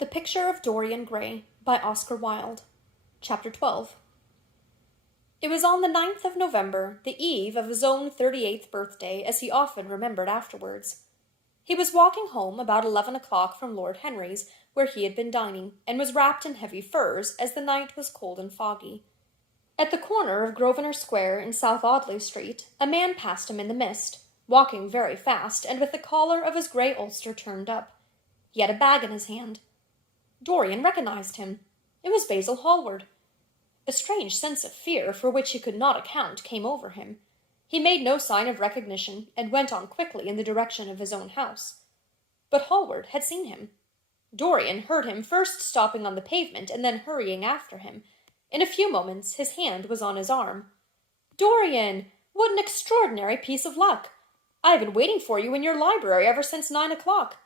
The Picture of Dorian Gray by Oscar Wilde. Chapter 12. It was on the 9th of November, the eve of his own 38th birthday, as he often remembered afterwards. He was walking home about 11 o'clock from Lord Henry's, where he had been dining, and was wrapped in heavy furs, as the night was cold and foggy. At the corner of Grosvenor Square in South Audley Street, a man passed him in the mist, walking very fast, and with the collar of his grey ulster turned up. He had a bag in his hand. Dorian recognized him. It was Basil Hallward. A strange sense of fear, for which he could not account, came over him. He made no sign of recognition, and went on quickly in the direction of his own house. But Hallward had seen him. Dorian heard him first stopping on the pavement, and then hurrying after him. In a few moments his hand was on his arm. "Dorian! What an extraordinary piece of luck! I have been waiting for you in your library ever since 9 o'clock.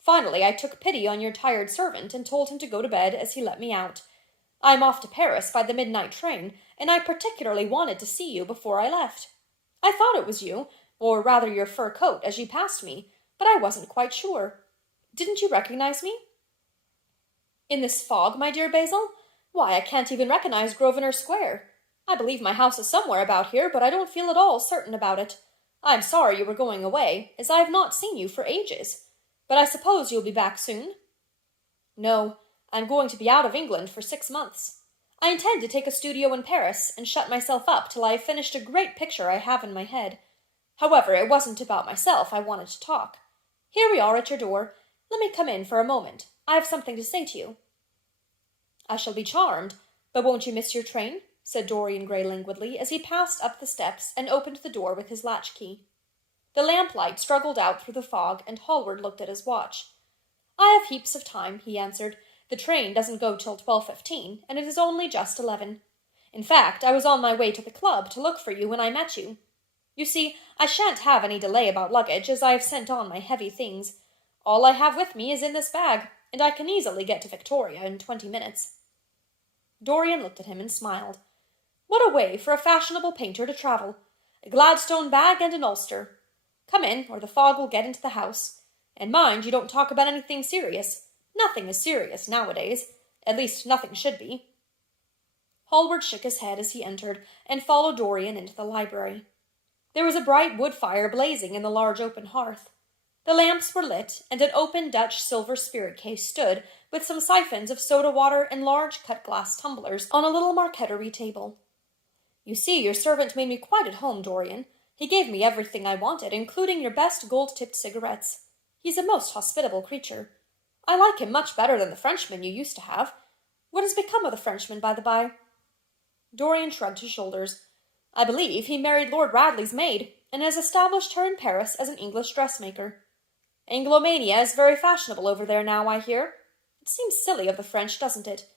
Finally, I took pity on your tired servant and told him to go to bed as he let me out. I am off to Paris by the midnight train, and I particularly wanted to see you before I left. I thought it was you, or rather your fur coat, as you passed me, but I wasn't quite sure. Didn't you recognize me?" "In this fog, my dear Basil? Why, I can't even recognize Grosvenor Square. I believe my house is somewhere about here, but I don't feel at all certain about it. I am sorry you were going away, as I have not seen you for ages. But I suppose you'll be back soon?" "No, I'm going to be out of England for 6 months. I intend to take a studio in Paris and shut myself up till I have finished a great picture I have in my head. However, it wasn't about myself I wanted to talk. Here we are at your door. Let me come in for a moment. I have something to say to you." "I shall be charmed, but won't you miss your train?" said Dorian Gray languidly, as he passed up the steps and opened the door with his latchkey. The lamplight struggled out through the fog, and Hallward looked at his watch. "I have heaps of time," he answered. "The train doesn't go till 12:15, and it is only just 11. In fact, I was on my way to the club to look for you when I met you. You see, I shan't have any delay about luggage, as I have sent on my heavy things. All I have with me is in this bag, and I can easily get to Victoria in 20 minutes. Dorian looked at him and smiled. What a way for a fashionable painter to travel! A Gladstone bag and an ulster. Come in, or the fog will get into the house. And mind you don't talk about anything serious. Nothing is serious nowadays. At least nothing should be." Hallward shook his head as he entered, and followed Dorian into the library. There was a bright wood fire blazing in the large open hearth. The lamps were lit, and an open Dutch silver spirit case stood, with some siphons of soda water and large cut-glass tumblers, on a little marqueterie table. "You see, your servant made me quite at home, Dorian. He gave me everything I wanted, including your best gold-tipped cigarettes. He's a most hospitable creature. I like him much better than the Frenchman you used to have. What has become of the Frenchman, by the by?" Dorian shrugged his shoulders. "I believe he married Lord Radley's maid, and has established her in Paris as an English dressmaker. Anglomania is very fashionable over there now, I hear. It seems silly of the French, doesn't it?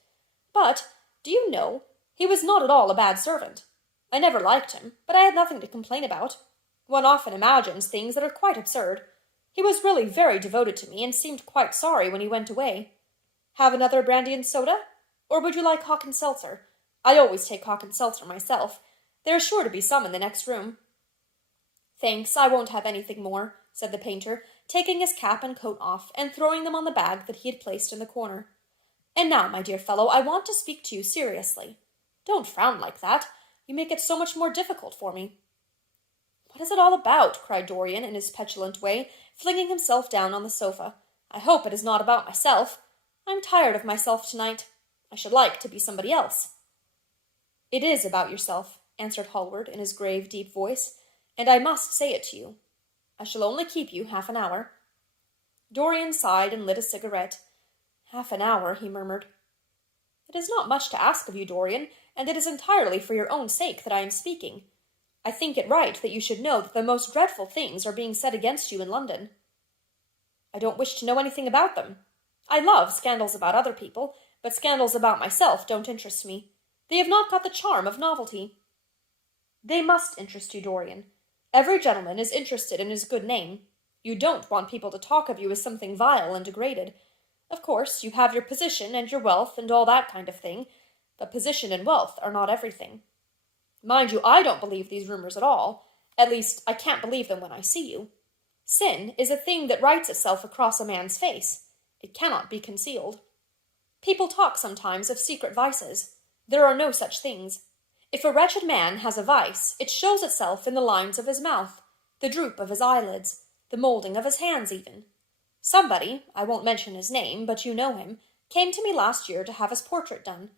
But, do you know, he was not at all a bad servant. I never liked him, but I had nothing to complain about. One often imagines things that are quite absurd. He was really very devoted to me, and seemed quite sorry when he went away. Have another brandy and soda? Or would you like hock and seltzer? I always take hock and seltzer myself. There is sure to be some in the next room." "Thanks, I won't have anything more," said the painter, taking his cap and coat off, and throwing them on the bag that he had placed in the corner. "And now, my dear fellow, I want to speak to you seriously. Don't frown like that. You make it so much more difficult for me." "What is it all about?" cried Dorian in his petulant way, flinging himself down on the sofa. "I hope it is not about myself. I'm tired of myself tonight. I should like to be somebody else." "It is about yourself," answered Hallward in his grave, deep voice, "and I must say it to you. I shall only keep you half an hour." Dorian sighed and lit a cigarette. "Half an hour," he murmured. "It is not much to ask of you, Dorian, and it is entirely for your own sake that I am speaking. I think it right that you should know that the most dreadful things are being said against you in London." "I don't wish to know anything about them. I love scandals about other people, but scandals about myself don't interest me. They have not got the charm of novelty." "They must interest you, Dorian. Every gentleman is interested in his good name. You don't want people to talk of you as something vile and degraded. Of course, you have your position and your wealth and all that kind of thing, but position and wealth are not everything. Mind you, I don't believe these rumors at all. At least, I can't believe them when I see you. Sin is a thing that writes itself across a man's face. It cannot be concealed. People talk sometimes of secret vices. There are no such things. If a wretched man has a vice, it shows itself in the lines of his mouth, the droop of his eyelids, the moulding of his hands even. Somebody, I won't mention his name, but you know him, came to me last year to have his portrait done.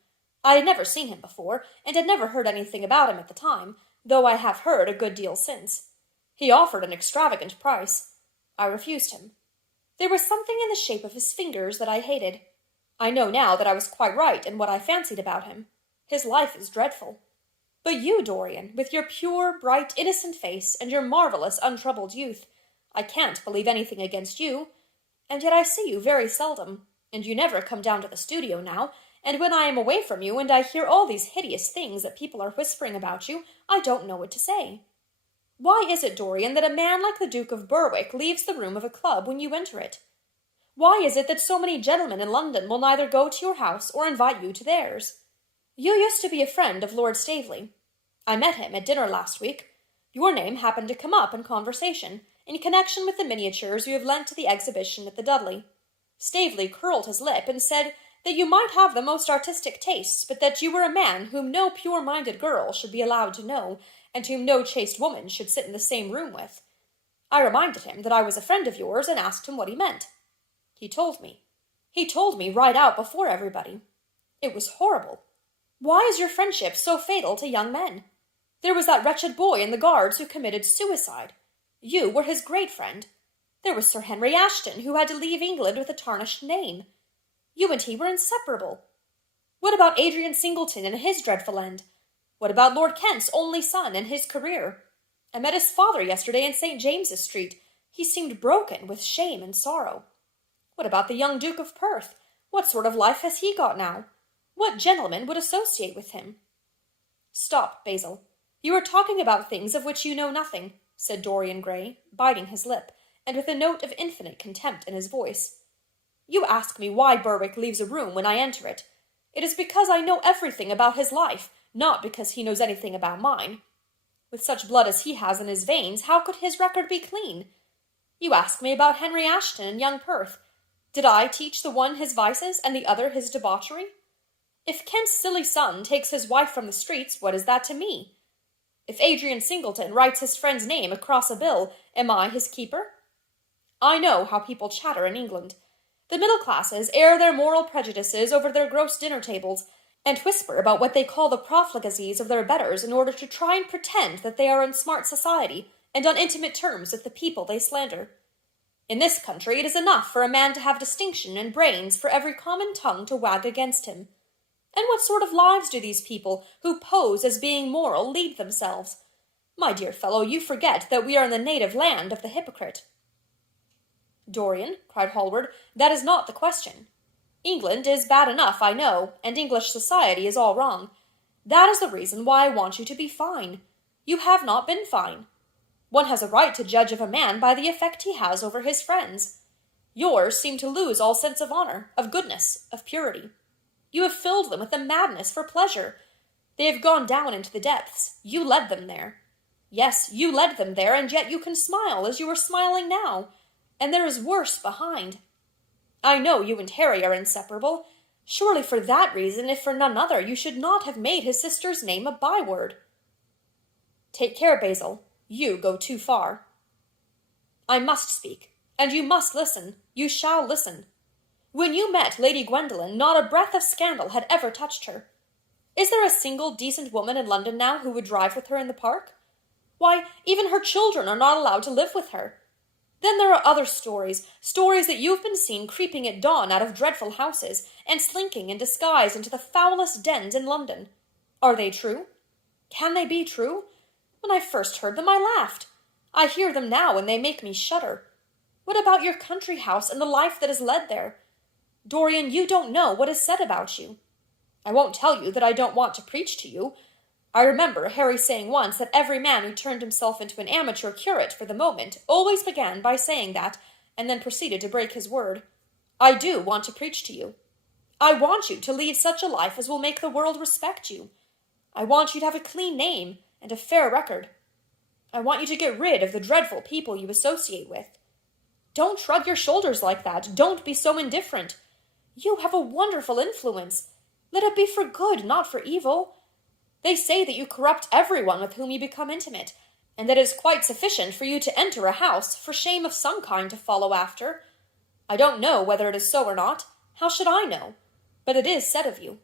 I had never seen him before, and had never heard anything about him at the time, though I have heard a good deal since. He offered an extravagant price. I refused him. There was something in the shape of his fingers that I hated. I know now that I was quite right in what I fancied about him. His life is dreadful. But you, Dorian, with your pure, bright, innocent face, and your marvelous, untroubled youth, I can't believe anything against you, and yet I see you very seldom, and you never come down to the studio now, and when I am away from you, and I hear all these hideous things that people are whispering about you, I don't know what to say. Why is it, Dorian, that a man like the Duke of Berwick leaves the room of a club when you enter it? Why is it that so many gentlemen in London will neither go to your house or invite you to theirs? You used to be a friend of Lord Staveley. I met him at dinner last week. Your name happened to come up in conversation, in connection with the miniatures you have lent to the exhibition at the Dudley. Staveley curled his lip and said that you might have the most artistic tastes, but that you were a man whom no pure-minded girl should be allowed to know, and whom no chaste woman should sit in the same room with. I reminded him that I was a friend of yours, and asked him what he meant. He told me. He told me right out before everybody. It was horrible. Why is your friendship so fatal to young men? There was that wretched boy in the Guards who committed suicide. You were his great friend. There was Sir Henry Ashton, who had to leave England with a tarnished name. You and he were inseparable. What about Adrian Singleton and his dreadful end? What about Lord Kent's only son and his career? I met his father yesterday in St. James's Street. He seemed broken with shame and sorrow. What about the young Duke of Perth? What sort of life has he got now? What gentleman would associate with him? Stop, Basil. You are talking about things of which you know nothing, said Dorian Gray, biting his lip, and with a note of infinite contempt in his voice. You ask me why Berwick leaves a room when I enter it. It is because I know everything about his life, not because he knows anything about mine. With such blood as he has in his veins, how could his record be clean? You ask me about Henry Ashton and young Perth. Did I teach the one his vices and the other his debauchery? If Kent's silly son takes his wife from the streets, what is that to me? If Adrian Singleton writes his friend's name across a bill, am I his keeper? I know how people chatter in England. The middle classes air their moral prejudices over their gross dinner tables, and whisper about what they call the profligacies of their betters in order to try and pretend that they are in smart society and on intimate terms with the people they slander. In this country it is enough for a man to have distinction and brains for every common tongue to wag against him. And what sort of lives do these people, who pose as being moral, lead themselves? My dear fellow, you forget that we are in the native land of the hypocrite. Dorian, cried Hallward, that is not the question. England is bad enough, I know, and English society is all wrong. That is the reason why I want you to be fine. You have not been fine. One has a right to judge of a man by the effect he has over his friends. Yours seem to lose all sense of honor, of goodness, of purity. You have filled them with a madness for pleasure. They have gone down into the depths. You led them there. Yes, you led them there, and yet you can smile as you are smiling now. And there is worse behind. I know you and Harry are inseparable. Surely for that reason, if for none other, you should not have made his sister's name a byword. Take care, Basil. You go too far. I must speak, and you must listen. You shall listen. When you met Lady Gwendolen, not a breath of scandal had ever touched her. Is there a single decent woman in London now who would drive with her in the park? Why, even her children are not allowed to live with her. Then there are other stories that you've been seen creeping at dawn out of dreadful houses, and slinking in disguise into the foulest dens in London. Are they true? Can they be true? When I first heard them, I laughed. I hear them now, and they make me shudder. What about your country house and the life that is led there? Dorian, you don't know what is said about you. I won't tell you that I don't want to preach to you. I remember Harry saying once that every man who turned himself into an amateur curate for the moment always began by saying that, and then proceeded to break his word. I do want to preach to you. I want you to lead such a life as will make the world respect you. I want you to have a clean name and a fair record. I want you to get rid of the dreadful people you associate with. Don't shrug your shoulders like that. Don't be so indifferent. You have a wonderful influence. Let it be for good, not for evil. They say that you corrupt everyone with whom you become intimate, and that it is quite sufficient for you to enter a house for shame of some kind to follow after. I don't know whether it is so or not. How should I know? But it is said of you.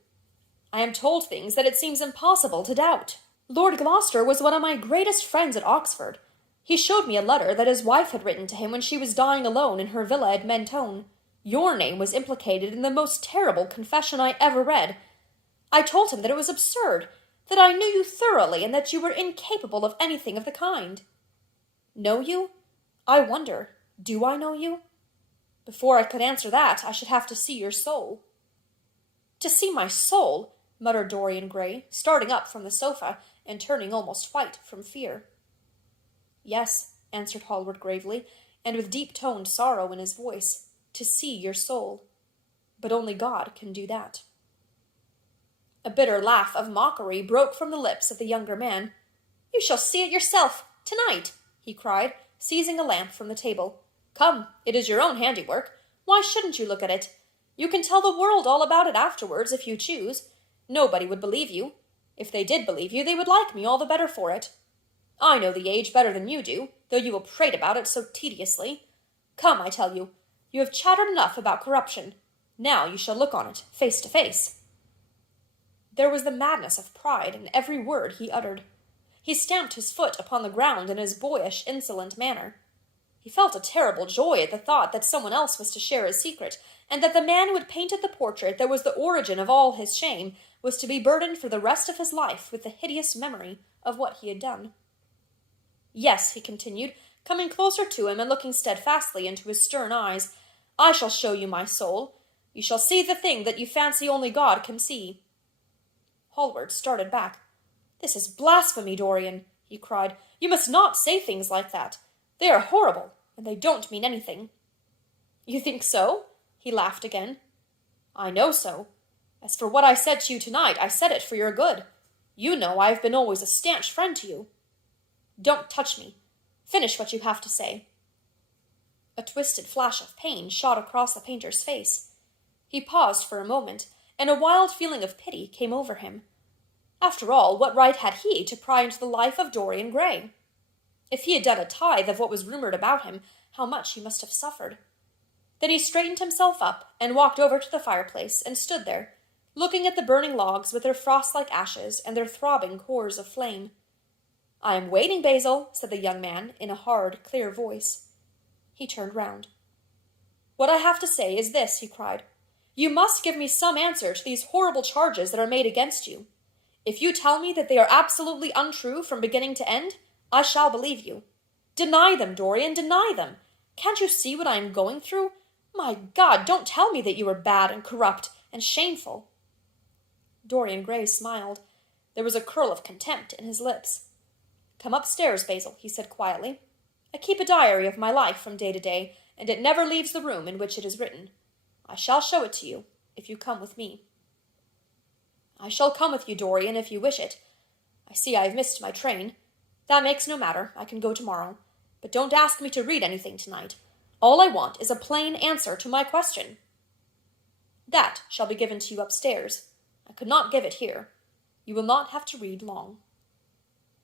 I am told things that it seems impossible to doubt. Lord Gloucester was one of my greatest friends at Oxford. He showed me a letter that his wife had written to him when she was dying alone in her villa at Mentone. Your name was implicated in the most terrible confession I ever read. I told him that it was absurd, that I knew you thoroughly, and that you were incapable of anything of the kind. Know you? I wonder, do I know you? Before I could answer that, I should have to see your soul. To see my soul, muttered Dorian Gray, starting up from the sofa and turning almost white from fear. Yes, answered Hallward gravely, and with deep-toned sorrow in his voice, to see your soul. But only God can do that. A bitter laugh of mockery broke from the lips of the younger man. You shall see it yourself, tonight, he cried, seizing a lamp from the table. Come, it is your own handiwork. Why shouldn't you look at it? You can tell the world all about it afterwards, if you choose. Nobody would believe you. If they did believe you, they would like me all the better for it. I know the age better than you do, though you will prate about it so tediously. Come, I tell you, you have chattered enough about corruption. Now you shall look on it, face to face. There was the madness of pride in every word he uttered. He stamped his foot upon the ground in his boyish, insolent manner. He felt a terrible joy at the thought that someone else was to share his secret, and that the man who had painted the portrait that was the origin of all his shame was to be burdened for the rest of his life with the hideous memory of what he had done. Yes, he continued, coming closer to him and looking steadfastly into his stern eyes, I shall show you my soul. You shall see the thing that you fancy only God can see. Hallward started back. This is blasphemy, Dorian, he cried. You must not say things like that. They are horrible, and they don't mean anything. You think so? He laughed again. I know so. As for what I said to you tonight, I said it for your good. You know I have been always a stanch friend to you. Don't touch me. Finish what you have to say. A twisted flash of pain shot across the painter's face. He paused for a moment, and a wild feeling of pity came over him. After all, what right had he to pry into the life of Dorian Gray? If he had done a tithe of what was rumored about him, how much he must have suffered. Then he straightened himself up and walked over to the fireplace and stood there, looking at the burning logs with their frost-like ashes and their throbbing cores of flame. I am waiting, Basil, said the young man in a hard, clear voice. He turned round. What I have to say is this, he cried. You must give me some answer to these horrible charges that are made against you. If you tell me that they are absolutely untrue from beginning to end, I shall believe you. Deny them, Dorian, deny them. Can't you see what I am going through? My God, don't tell me that you are bad and corrupt and shameful. Dorian Gray smiled. There was a curl of contempt in his lips. Come upstairs, Basil, he said quietly. I keep a diary of my life from day to day, and it never leaves the room in which it is written. I shall show it to you, if you come with me. I shall come with you, Dorian, if you wish it. I see I have missed my train. That makes no matter. I can go tomorrow. But don't ask me to read anything tonight. All I want is a plain answer to my question. That shall be given to you upstairs. I could not give it here. You will not have to read long.